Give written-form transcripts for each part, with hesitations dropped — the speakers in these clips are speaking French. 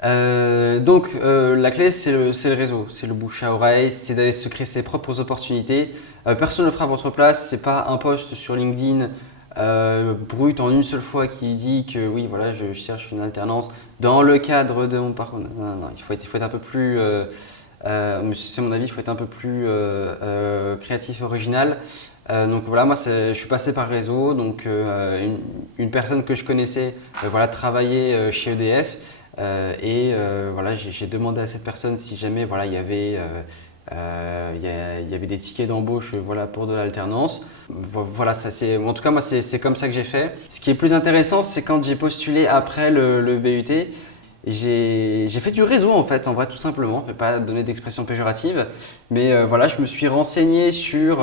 La clé, c'est le réseau, c'est le bouche à oreille, c'est d'aller se créer ses propres opportunités. Personne ne le fera à votre place, c'est pas un post sur LinkedIn brut en une seule fois qui dit que oui, voilà, je cherche une alternance dans le cadre de mon parcours. Non, non, non, il faut être un peu plus, c'est mon avis, il faut être un peu plus créatif et original. Donc voilà, moi je suis passé par réseau, donc une personne que je connaissais voilà, travaillait chez EDF. Voilà, j'ai demandé à cette personne si jamais voilà, il y avait des tickets d'embauche voilà, pour de l'alternance. Voilà, en tout cas, moi, c'est comme ça que j'ai fait. Ce qui est plus intéressant, c'est quand j'ai postulé après le BUT, j'ai fait du réseau en fait, en vrai, tout simplement. Je ne vais pas donner d'expression péjorative, mais voilà, je me suis renseigné sur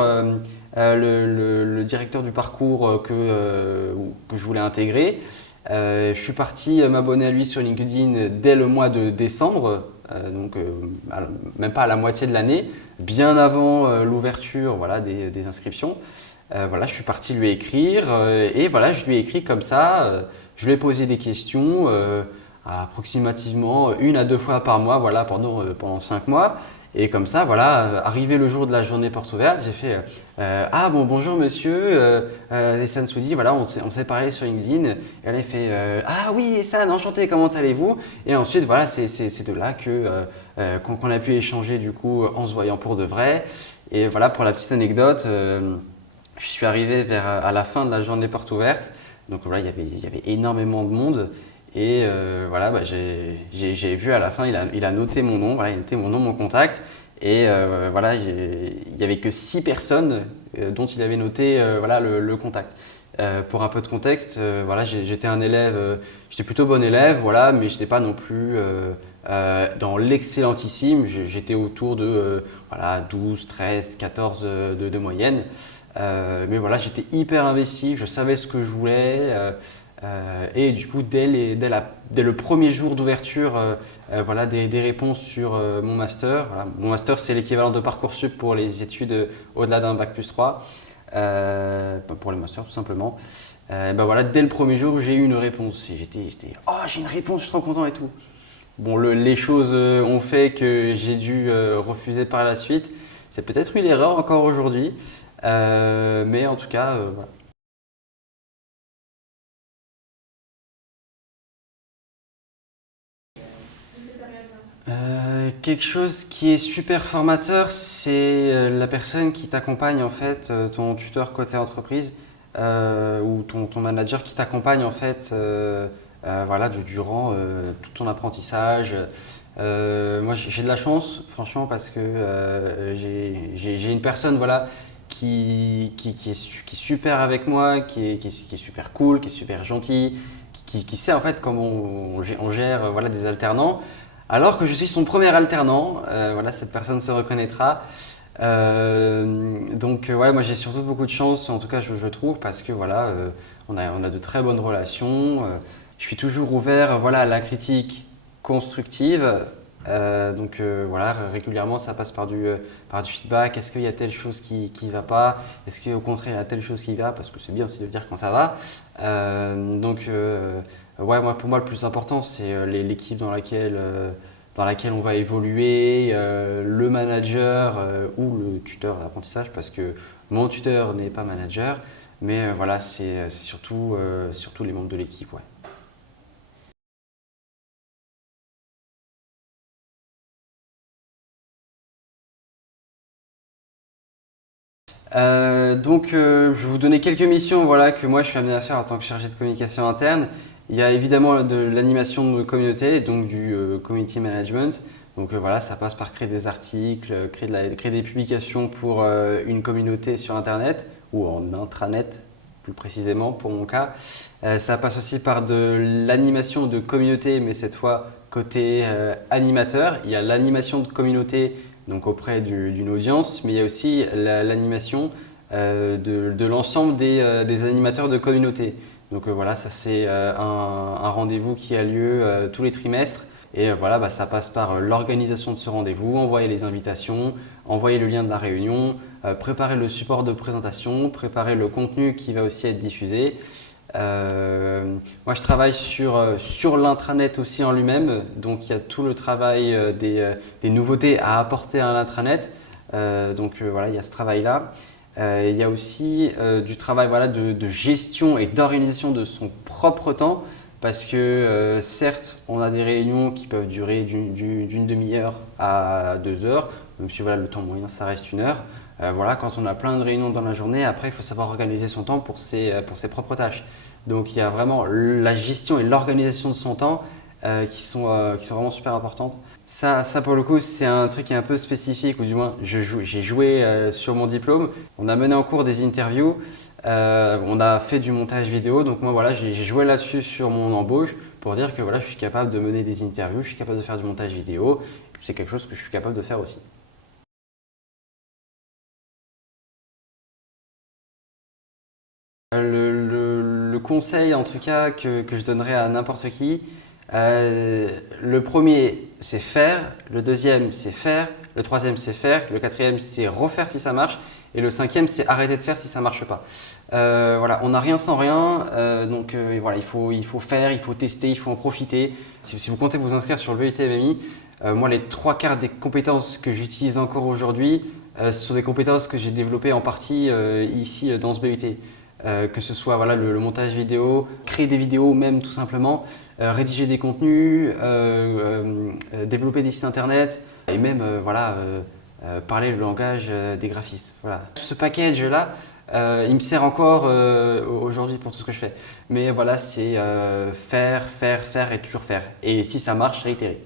le directeur du parcours que je voulais intégrer. Je suis parti m'abonner à lui sur LinkedIn dès le mois de décembre, même pas à la moitié de l'année, bien avant l'ouverture voilà, des inscriptions. Voilà, je suis parti lui écrire et voilà, je lui ai écrit comme ça. Je lui ai posé des questions approximativement une à deux fois par mois voilà, pendant 5 mois. Et comme ça, voilà, arrivé le jour de la journée porte ouverte, j'ai fait Ah bon, bonjour monsieur, Essan Soudi, voilà, on s'est parlé sur LinkedIn. Et elle a fait Ah oui, Essan, enchanté, comment allez-vous? Et ensuite, voilà, c'est de là qu'on a pu échanger du coup en se voyant pour de vrai. Et voilà, pour la petite anecdote, je suis arrivé à la fin de la journée porte ouverte. Donc voilà, il y avait énormément de monde. Et voilà, bah, j'ai vu à la fin, il a noté mon nom, voilà, il a noté mon nom, mon contact. Et voilà, il n'y avait que 6 personnes dont il avait noté voilà, le contact. Pour un peu de contexte, voilà, j'étais un élève, j'étais plutôt bon élève, voilà, mais je n'étais pas non plus dans l'excellentissime. J'étais autour de voilà, 12, 13, 14 de moyenne. Mais voilà, j'étais hyper investi, je savais ce que je voulais. Et du coup, dès le premier jour d'ouverture voilà, des réponses sur mon master. Voilà. Mon master, c'est l'équivalent de Parcoursup pour les études au-delà d'un bac+3, pour les masters tout simplement. Voilà, dès le premier jour, j'ai eu une réponse. Et j'étais oh, j'ai une réponse, je suis trop content et tout. Bon, les choses ont fait que j'ai dû refuser par la suite. C'est peut-être une erreur encore aujourd'hui. Mais en tout cas, voilà. Quelque chose qui est super formateur, c'est la personne qui t'accompagne en fait, ton tuteur côté entreprise ou ton manager qui t'accompagne en fait voilà, durant tout ton apprentissage. Moi j'ai de la chance franchement parce que j'ai une personne voilà, qui est super avec moi, qui est super cool, qui est super gentil, qui sait en fait comment on gère voilà, des alternants. Alors que je suis son premier alternant, voilà, cette personne se reconnaîtra. Ouais, moi j'ai surtout beaucoup de chance, en tout cas je trouve, parce que voilà, on a de très bonnes relations. Je suis toujours ouvert voilà, à la critique constructive. Voilà, régulièrement ça passe par du feedback. Est-ce qu'il y a telle chose qui ne va pas? Est-ce qu'au contraire il y a telle chose qui va? Parce que c'est bien aussi de dire quand ça va. Ouais, pour moi, le plus important, c'est l'équipe dans laquelle on va évoluer, le manager ou le tuteur d'apprentissage, parce que mon tuteur n'est pas manager, mais voilà, c'est surtout les membres de l'équipe. Ouais. Je vais vous donner quelques missions voilà, que moi je suis amené à faire en tant que chargé de communication interne. Il y a évidemment de l'animation de communauté, donc du community management. Voilà, ça passe par créer des articles, créer des publications pour une communauté sur Internet ou en intranet plus précisément pour mon cas. Ça passe aussi par de l'animation de communauté, mais cette fois côté animateur. Il y a l'animation de communauté donc auprès d'une audience, mais il y a aussi l'animation de l'ensemble des animateurs de communauté. Voilà, ça c'est un rendez-vous qui a lieu tous les trimestres. Et voilà, ça passe par l'organisation de ce rendez-vous, envoyer les invitations, envoyer le lien de la réunion, préparer le support de présentation, préparer le contenu qui va aussi être diffusé. Moi, je travaille sur l'intranet aussi en lui-même. Donc, il y a tout le travail des nouveautés à apporter à l'intranet. Voilà, il y a ce travail-là. Il y a aussi du travail voilà, de gestion et d'organisation de son propre temps. Parce que certes, on a des réunions qui peuvent durer d'une demi-heure à 2 heures. Même si voilà, le temps moyen, ça reste 1 heure. Voilà, quand on a plein de réunions dans la journée, après, il faut savoir organiser son temps pour ses propres tâches. Donc, il y a vraiment la gestion et l'organisation de son temps qui sont vraiment super importantes. Ça, pour le coup, c'est un truc qui est un peu spécifique, ou du moins, j'ai joué sur mon diplôme. On a mené en cours des interviews, on a fait du montage vidéo. Donc, moi, voilà, j'ai joué là-dessus sur mon embauche pour dire que voilà, je suis capable de mener des interviews, je suis capable de faire du montage vidéo. C'est quelque chose que je suis capable de faire aussi. Le conseil en tout cas que je donnerais à n'importe qui, le premier c'est faire, le deuxième c'est faire, le troisième c'est faire, le quatrième c'est refaire si ça marche et le cinquième c'est arrêter de faire si ça marche pas. Voilà, on n'a rien sans rien, voilà, il faut faire, il faut tester, il faut en profiter. Si vous comptez vous inscrire sur le BUT MMI, moi les trois quarts des compétences que j'utilise encore aujourd'hui, ce sont des compétences que j'ai développées en partie ici dans ce BUT. Que ce soit voilà, le montage vidéo, créer des vidéos même tout simplement, rédiger des contenus, développer des sites internet et même parler le langage des graphistes. Voilà. Tout ce package-là, il me sert encore aujourd'hui pour tout ce que je fais. Mais voilà, c'est faire et toujours faire. Et si ça marche, réitérer.